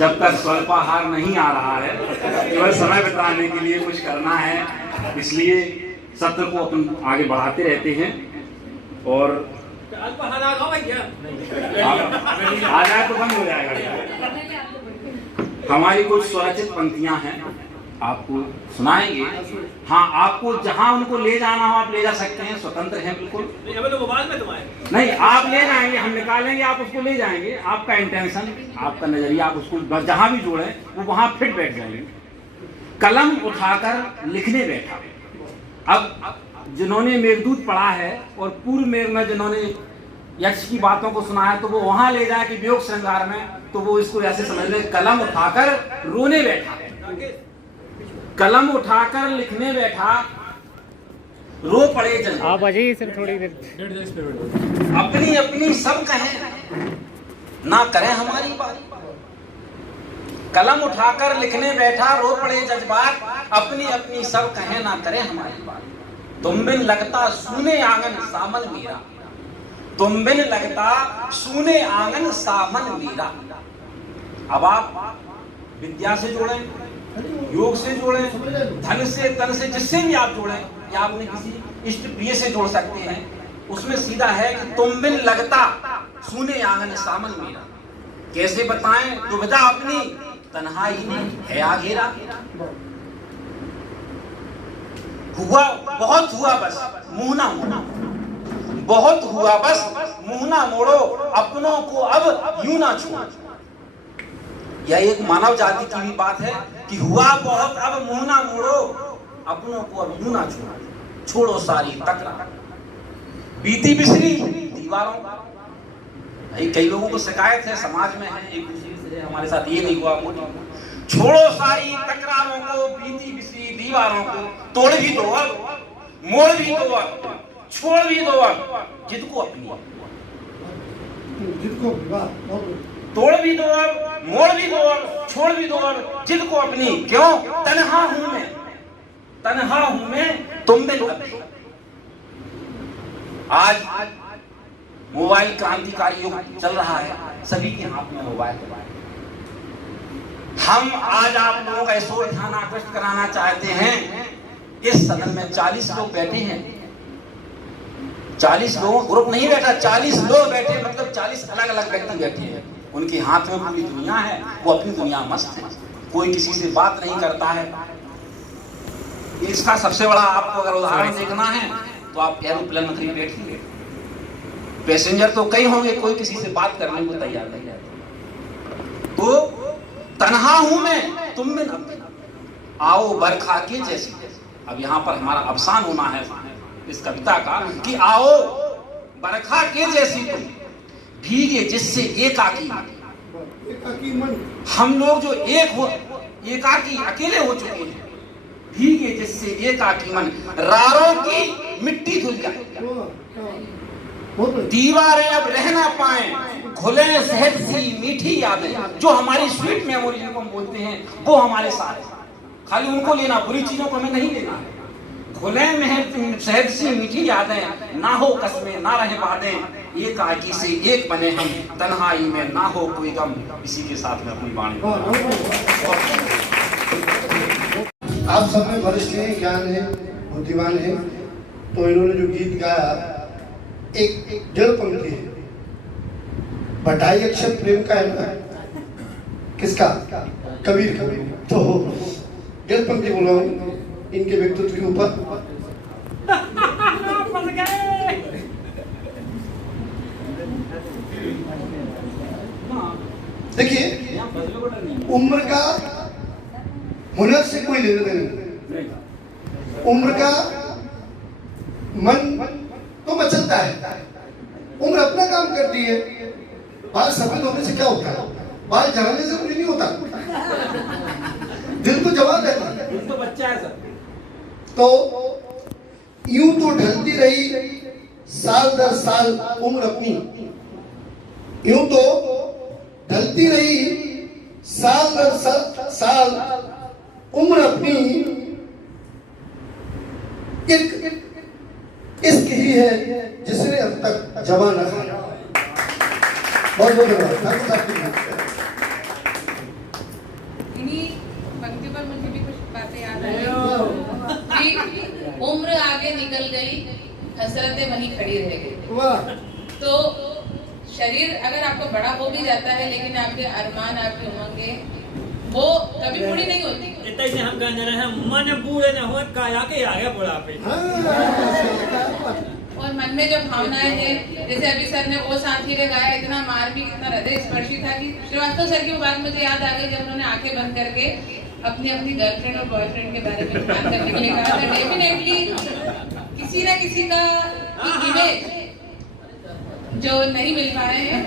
जब तक स्वल्पाहार नहीं आ रहा है, केवल समय बिताने के लिए कुछ करना है, इसलिए सत्र को अपन आगे बढ़ाते रहते हैं। और आ जाए तो बंद हो जाएगा। हमारी कुछ स्वरचित पंक्तियां हैं, आपको सुनाएंगे। हाँ, आपको जहां उनको ले जाना हो आप ले जा सकते हैं, स्वतंत्र हैं बिल्कुल। नहीं, आप ले जाएंगे, हम निकालेंगे, आप उसको ले जाएंगे। आपका इंटेंशन, आपका नजरिया, आप उसको जहां भी जोड़े वो वहां फिट बैठ जाएंगे। कलम उठाकर लिखने बैठा। अब जिन्होंने मेघदूत पढ़ा है और पूर्व मेघ में जिन्होंने यक्ष की बातों को सुना है, तो वो वहां ले जाए कि वियोग श्रृंगार में, तो वो इसको ऐसे समझ ले, कलम उठाकर रोने बैठा, कलम उठाकर लिखने बैठा, रो पड़े जन। आप अजय सिर्फ थोड़ी देर। अपनी अपनी सब कहें ना करें हमारी बात। कलम उठाकर लिखने बैठा, रो पड़े जज्बात, अपनी अपनी सब कहें ना करें हमारी बात। तुम बिन लगता सूने आंगन सामन मेरा, तुम बिन लगता सूने आंगन सामन मेरा। अब आप विद्या से जोड़ें, योग से जोड़ें, धन से, तन से, जिससे भी आप जोड़ें, या आपने किसी इष्ट प्रिय से जोड़ सकते हैं। उसमें सीधा है कि तुम बिन लगता सूने आंगन सामन मेरा। कैसे बताएं दुविधा अपनी, तन्हाई में है आघेरा। हुआ बहुत हुआ बस मुंह ना मोड़ो, बहुत हुआ बस मुंह ना मोड़ो, अपनों को अब यूं ना छोड़ो। यह एक मानव जाति की भी बात है कि हुआ बहुत अब मुंह ना मोड़ो, अपनों को अब यूं ना छोड़ो। छोड़ो सारी तकरार, बीती बिसरी दीवारों। कई लोगों को शिकायत है, समाज में है, एक दूसरे से, हमारे साथ ये नहीं हुआ, वो नहीं हुआ। छोड़ो सारी तकरारों को, बीती बिसरी दीवारों को, तोड़ भी दो अब, मोड़ भी दो अब, छोड़ भी दो अब जिनको अपनी, तोड़ भी दो अब, मोड़ भी दो अब, छोड़ भी दो अब जिनको अपनी। क्यों? तन्हा हूं मैं, तन्हा हूं मैं, तुम बिन अपनी। आज मोबाइल क्रांतिकारी युग चल रहा है, सभी के हाथ में मोबाइल है। हम आज आप लोगों का इस ओर ध्यान आकृष्ट कराना चाहते हैं। इस सदन में 40 लोग बैठे हैं, 40 लोगों ग्रुप नहीं बैठा, 40 लोग बैठे, मतलब 40 अलग अलग व्यक्ति बैठे हैं। उनके हाथ में पूरी दुनिया है, वो अपनी दुनिया मस्त है, कोई किसी से बात नहीं करता है। इसका सबसे बड़ा आपको अगर उदाहरण देखना है तो आप एरोप्लेन में कहीं बैठिए, पैसेंजर तो कई होंगे, कोई किसी से बात करने को तैयार नहीं है। तो तन्हा हूं मैं, तुम बिन अपनी, आओ बरखा के जैसी। अब यहाँ पर हमारा अवसान होना है इस कविता का कि आओ बरखा के जैसी तुम, भीगे जिससे एकाकी मन। हम लोग जो एक हो, एकाकी अकेले हो चुके हैं, भीगे जिससे एकाकी मन, रारों की मिट्टी धुल जाए, दीवारें अब रह ना पाए, घुले सहज सी मीठी यादें। जो हमारी स्वीट मेमोरी जिनको हम बोलते हैं, वो हमारे साथ है, खाली उनको लेना, बुरी चीजों को हमें नहीं लेना है। घुले में सहज सी मीठी यादें, ना हो कस्में ना रहे वादे, एकाकी से एक बने हम, तन्हाई में ना हो कोई गम। इसी के साथ में अपनी वाणी। आप सब में वरिष्ठ हैं, ज्ञान है, बुद्धिमान है, तो इन्होंने जो गीत गाया एक जल पंक्ति है, बटाई अक्षर प्रेम का है ना, किसका? कबीर का। तो जल पंक्ति बोला हूं इनके व्यक्तित्व के ऊपर। देखिए, उम्र का हुनर से कोई लेना देना नहीं, उम्र का मन तो मचलता है, उम्र अपना काम करती है। बाल सफेद होने से क्या होता है? बाल झड़ने से कुछ नहीं होता, दिल तो जवान रहता है, दिल तो बच्चा है सर। तो यूं तो ढलती रही साल दर साल उम्र अपनी, यूं तो ढलती रही साल दर साल उम्र अपनी। इश्क ही है जिसने अब तक जवान रखा। बहुत बहुत धन्यवाद। पर मुझे भी कुछ बातें याद आई कि उम्र आगे निकल गई, हसरतें वहीं खड़ी रह गई। तो शरीर अगर आपका बड़ा हो भी जाता है, लेकिन आपके अरमान, आपकी उमंगें वो कभी पूरी नहीं होती। इतना ही हम कहने रहे हैं, मन बूढ़े न हो काया के आगे बुढ़ापे। और मन में जो भावनाएं हैं, जैसे अभी सर ने वो साथी रे गाया, इतना मार्मिक, इतना हृदय स्पर्शी था कि श्रीवास्तव सर की वो बात मुझे याद आ गई जब उन्होंने आंखें बंद करके अपनी गर्लफ्रेंड और बॉयफ्रेंड के बारे में ध्यान करने के लिए कहा था। डेफिनेटली किसी न किसी का इमेज जो नहीं मिल पाए हैं।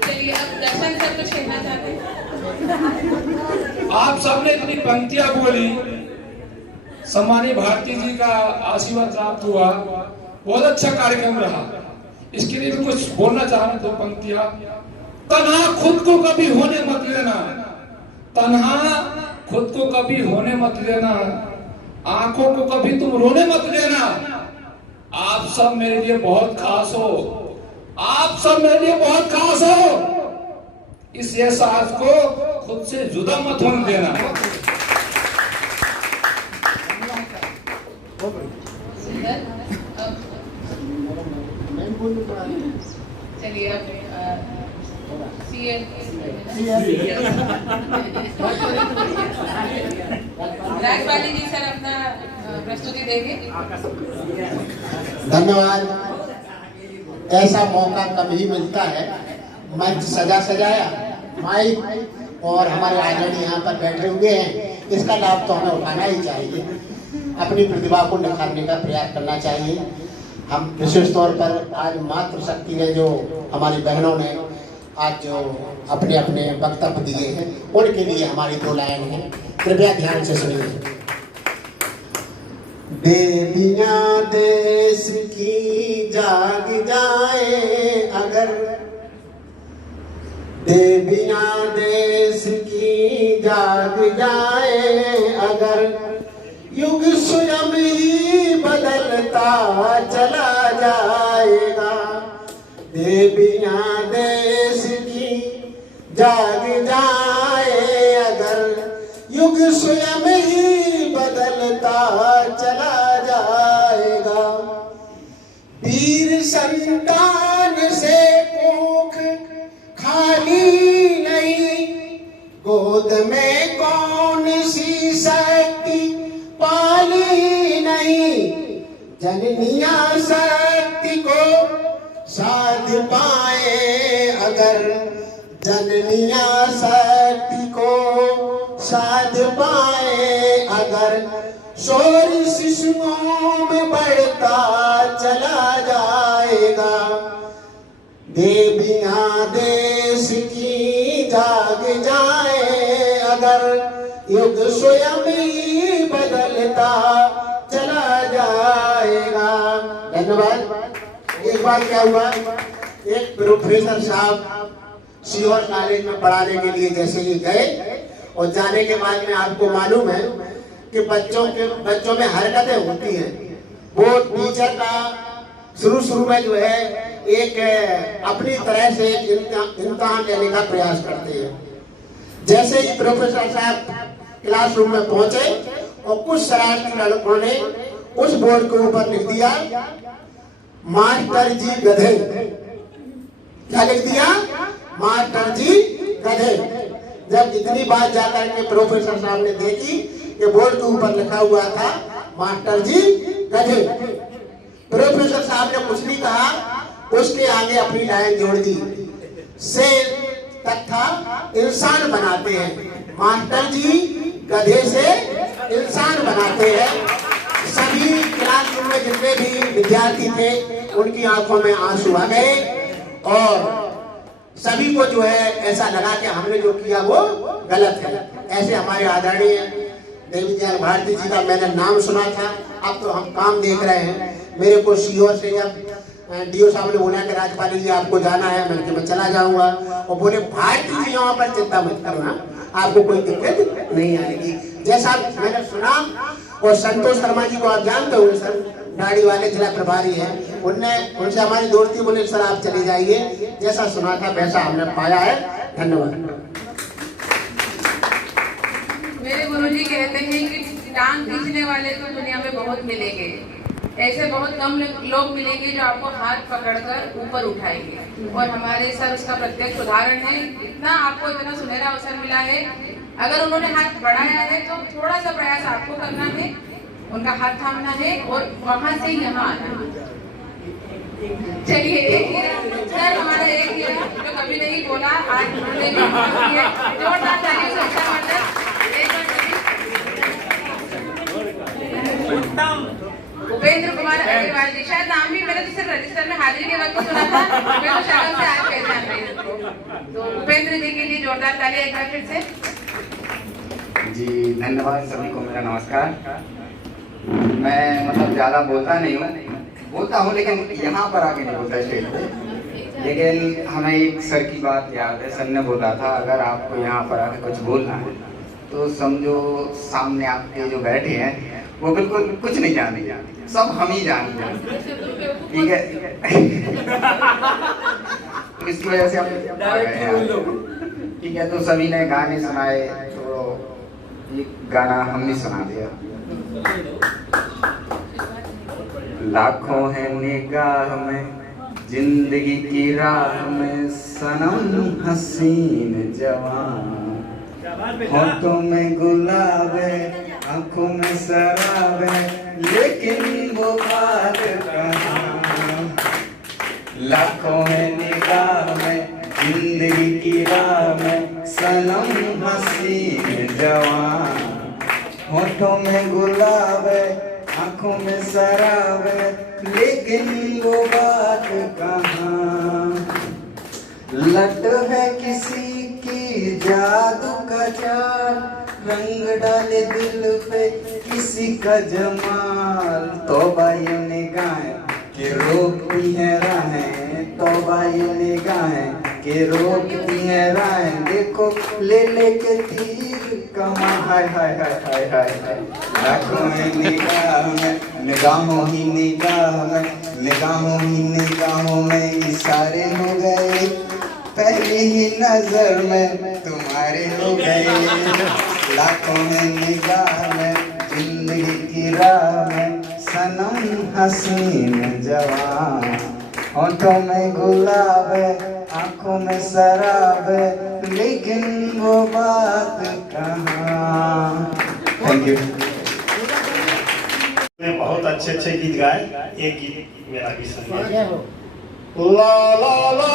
चलिए अब दर्शन सर कुछ कहना चाहते हैं। आप सबने इतनी पंक्तियां बोली, सम्मानीय भारती जी का आशीर्वाद प्राप्त हुआ, बहुत अच्छा कार्यक्रम रहा। इसके लिए भी कुछ बोलना चाह रहे, दो पंक्तियां। तन्हा खुद को कभी होने मत लेना, तन्हा खुद को कभी होने मत लेना, आंखों को कभी तुम रोने मत लेना। आप सब मेरे लिए बहुत खास हो, आप सब मेरे लिए बहुत खास हो। इस एहसास को खुद से जुदा मत होने देना। चलिए अब राजपाली जी सर अपना प्रस्तुति देंगे। धन्यवाद। ऐसा मौका कभी मिलता है, मंच सजाया, माइक और हमारे आदरणीय यहाँ पर बैठे हुए हैं, इसका लाभ तो हमें उठाना ही चाहिए, अपनी प्रतिभा को निखारने का प्रयास करना चाहिए। हम विशेष तौर पर आज मातृशक्ति ने जो हमारी बहनों ने आज जो अपने अपने वक्तव्य दिए हैं, उनके लिए हमारी दो लाइन है, कृपया ध्यान से सुनिए। बेबियां देश की जाग जाए अगर, बेबियां देश की जाग जाए अगर, युग स्वयं ही बदलता चला जाएगा। बेबियां देश की जाग जाए अगर, युग स्वयं ही बदलता चला जाएगा। वीर संतान से कोख खाली नहीं, गोद में कौन सी शक्ति पाली नहीं। जननियां शक्ति को साध पाए अगर, जननियां शक्ति को साध पाए अगर, शोर शिशुओं में बढ़ता चला जाएगा। देवियां देश की जाग जाए अगर, युग स्वयं ही बदलता चला जाएगा। धन्यवाद। एक बार क्या हुआ, एक प्रोफेसर साहब सीहोर कॉलेज में पढ़ाने के लिए जैसे ही गए, और जाने के बाद में आपको मालूम है कि बच्चों में हरकतें होती हैं। वो टीचर का शुरू में जो है एक अपनी तरह से इम्तिहान लेने का प्रयास करते हैं। जैसे ही प्रोफेसर साहब क्लासरूम में पहुंचे और कुछ शरारती लड़कों ने उस बोर्ड के ऊपर लिख दिया, मास्टर जी गधे। क्या लिख दिया? मास्टर जी गधे। जब इतनी बात जाकर के प्रोफेसर साहब ने देखी कि बोर्ड के ऊपर लिखा हुआ था मास्टर जी गधे, प्रोफेसर साहब ने कुछ नहीं कहा, उसके आगे अपनी लाइन जोड़ दी, शेर तथा इंसान बनाते हैं, मास्टर जी गधे से इंसान बनाते हैं। सभी क्लासरूम में जितने भी विद्यार्थी थे उनकी आंखों में आंसू आ गए और सभी को जो है ऐसा लगा कि हमने जो किया वो गलत है। ऐसे हमारे आदरणीय देवीदयाल भारती जी का मैंने नाम सुना था, अब तो हम काम देख रहे हैं। मेरे को सीहोर से जब डीओ साहब ने बोला कि राजपाली जी आपको जाना है, मैं चला जाऊंगा, और बोले भारती जी यहाँ पर चिंता मत करना, आपको कोई दिक्कत नहीं आएगी। जैसा मैंने सुना, और संतोष शर्मा जी को आप जानते हो सर, गाड़ी वाले जिला प्रभारी हैं, उनसे हमारी दोस्ती, बोले सर आप चले जाइए, जैसा सुना था वैसा हमने पाया है। धन्यवाद। मेरे गुरुजी कहते हैं कि टांग खींचने वाले तो दुनिया में बहुत मिलेंगे, ऐसे बहुत कम लोग मिलेंगे जो आपको हाथ पकड़कर ऊपर उठाएंगे। और हमारे सर उसका प्रत्यक्ष उदाहरण है। इतना आपको इतना सुनहरा अवसर मिला है, अगर उन्होंने हाथ बढ़ाया है तो थोड़ा सा प्रयास आपको करना है, उनका हाथ थामना है और वहां से यहाँ आना है। चलिए, एक हीरा सर, हमारा एक हीरा जो कभी नहीं बोला, आज उन्होंने जोरदार तालियों से अच्छा मतलब उपेंद्र कुमार अग्रवाल जी, शायद नाम भी मैंने तो सिर्फ रजिस्टर में हाजिरी के वक्त सुना था, मैं तो शक्ल से आज पहचान रही हूँ। तो उपेंद्र जी के लिए जोरदार तालियां एक बार फिर से। जी धन्यवाद, सभी को मेरा नमस्कार। मैं मतलब ज़्यादा बोलता नहीं हूँ, बोलता हूँ लेकिन यहाँ पर आके नहीं बोलता स्टेज पे। लेकिन हमें एक सर की बात याद है, सर ने बोला था अगर आपको यहाँ पर आके कुछ बोलना है तो समझो सामने आपके जो बैठे हैं वो बिल्कुल कुछ नहीं जाने, सब हम ही जाने, ठीक है। तो इसकी वजह से हम आ गए हैं, ठीक है। तो सभी ने गाने सुनाए, तो एक गाना हमने सुना दिया। लाखों है निगाह में जिंदगी की राह में सनम हसीन जवान, होठों में गुलाब है आंखों में शराब है लेकिन वो बात कहाँ। लाखों है निगाह में जिंदगी की राह में सनम हसीन जवान, होठों में गुलाब है आंखों में शराब है लेकिन वो बात कहाँ। लट है किसी की जादू का चाल, रंग डाले दिल पे किसी का जमाल। तौबा ये निगाहें कि रोकती है राहें, तौबा ये निगाहें कि रोकती है राहें। देखो ले लेके तीर कमा, हाय हाय हाय हाय हाय। लाखों में निगाह में, निगाहों ही निगाह में, निगाहों ही निगाहों में इशारे हो गए, पहली ही नजर में तुम्हारे हो गए। लाखों में निगाह में जिंदगी की राह में सनम हसीन जवान, होठों में गुलाब है आंखों में शराब है लेकिन वो बात कहाँ। Thank you. मैं बहुत अच्छे अच्छे गीत गाए, एक गीत मेरा भी सुनिए। ला ला ला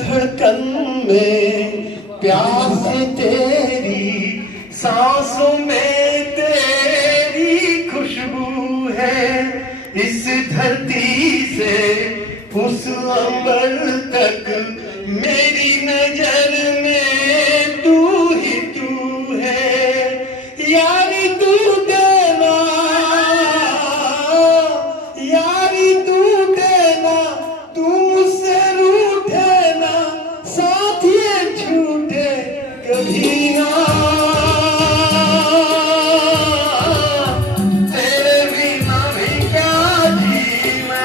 धड़कन में प्यास तेरी, सांसों में तेरी खुशबू है। इस धरती से उस अंबर तक मेरी नजर में तू ही तू है। यारी तू देना, यारी तू देना, तू मुझसे रूठे ना, साथ ये झूठे कभी ना। तेरे बिना भी क्या जीना,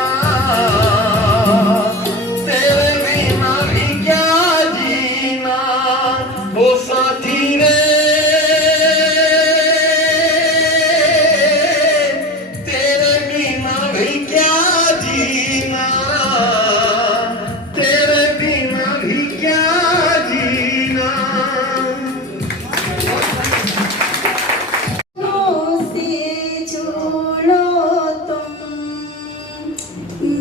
तेरे तेरे बिना भी क्या जीना। से छोड़ो तुम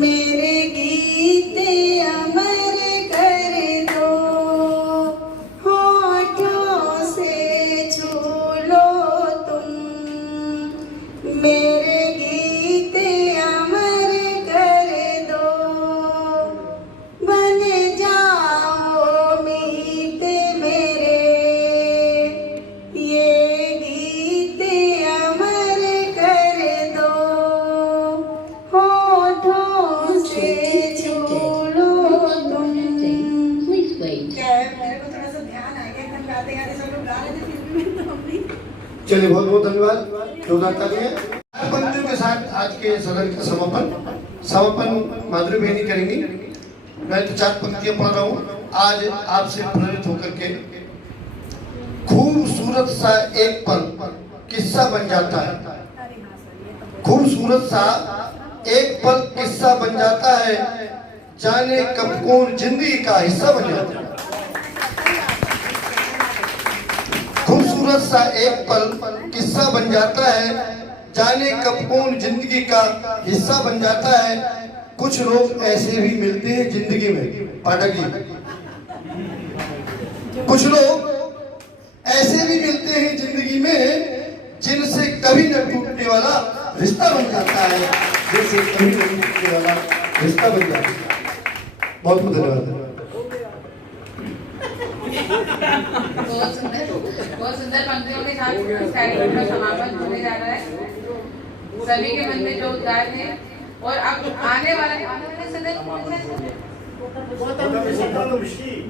मेरे गीत अमर कर दो, होठों से छोड़ो तुम मेरे गीत अमर कर दो, बन जाओ मीत मेरे ये गीत अमर कर दो, होठों से छोड़ो तुम। क्या है, मेरे को थोड़ा सा ध्यान आ गया, एकदम गाते गाते सब लोग गा रहे थे, फिर भी मैं तो हम भी। चलिए बहुत बहुत धन्यवाद, जोरदार तालियां। बंदियों के साथ आज के सदन का समापन माधुरी बहनी करेंगी। मैं तो 4 पंक्तियां पढ़ रहा हूँ। आज आपसे प्रेरित होकर के खूबसूरत सा एक पल किस्सा बन जाता है, खूबसूरत सा एक पल किस्सा बन जाता है, जाने कब कौन जिंदगी का हिस्सा बन जाता है। खूबसूरत सा एक पल किस्सा बन जाता है, जाने कब कौन जिंदगी का हिस्सा बन जाता है। कुछ लोग ऐसे भी मिलते हैं जिंदगी में, पाठक जी, कुछ लोग ऐसे भी मिलते हैं जिंदगी में जिनसे कभी न टूटने वाला रिश्ता बन जाता है, जिनसे कभी न टूटने वाला रिश्ता बन जाता है। बहुत बहुत धन्यवाद। बहुत सुंदर पंक्तियों के साथ इस कार्यक्रम का समापन होने जा रहा है। सभी के मन में जो उद्गार है और अब आने वाला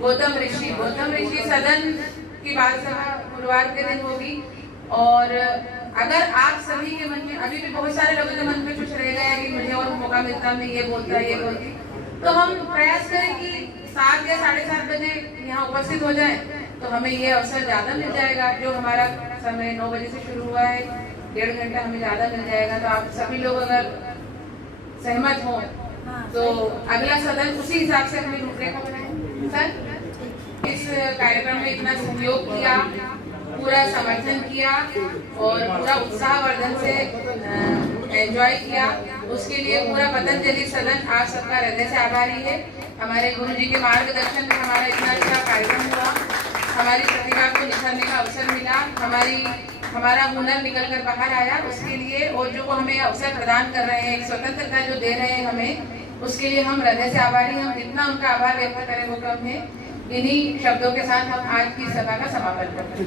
गौतम ऋषि सदन की बाल सभा गुरुवार के दिन होगी। और अगर आप सभी के मन में अभी भी बहुत सारे लोगों के मन में कुछ रह गया है कि मुझे और मौका मिलता, मैं ये बोलती, तो हम प्रयास करें कि 7 या 7:30 बजे यहाँ उपस्थित हो जाए, तो हमें ये अवसर ज्यादा मिल जाएगा। जो हमारा समय 9 बजे से शुरू हुआ है, 1.5 घंटा हमें ज्यादा मिल जाएगा। तो आप सभी लोग अगर सहमत हो तो अगला सदन उसी हिसाब से हमें रूपरेखा बनाए। सर, इस कार्यक्रम में इतना सहयोग किया, पूरा समर्थन किया और पूरा उत्साहवर्धन से एंजॉय किया, उसके लिए पूरा पतंजलि सदन आप सबका हृदय से आभारी है। हमारे गुरु जी के मार्गदर्शन में हमारा इतना अच्छा कार्यक्रम हुआ, हमारी प्रतिभा को निखारने का अवसर मिला, हमारा हुनर निकल कर बाहर आया। उसके लिए और जो वो हमें अवसर प्रदान कर रहे हैं, एक स्वतंत्रता जो दे रहे हैं हमें, उसके लिए हम हृदय से आभारी हैं। हम जितना उनका आभार व्यक्त करें वो कम है। इन्हीं शब्दों के साथ हम आज की सभा का समापन करते हैं।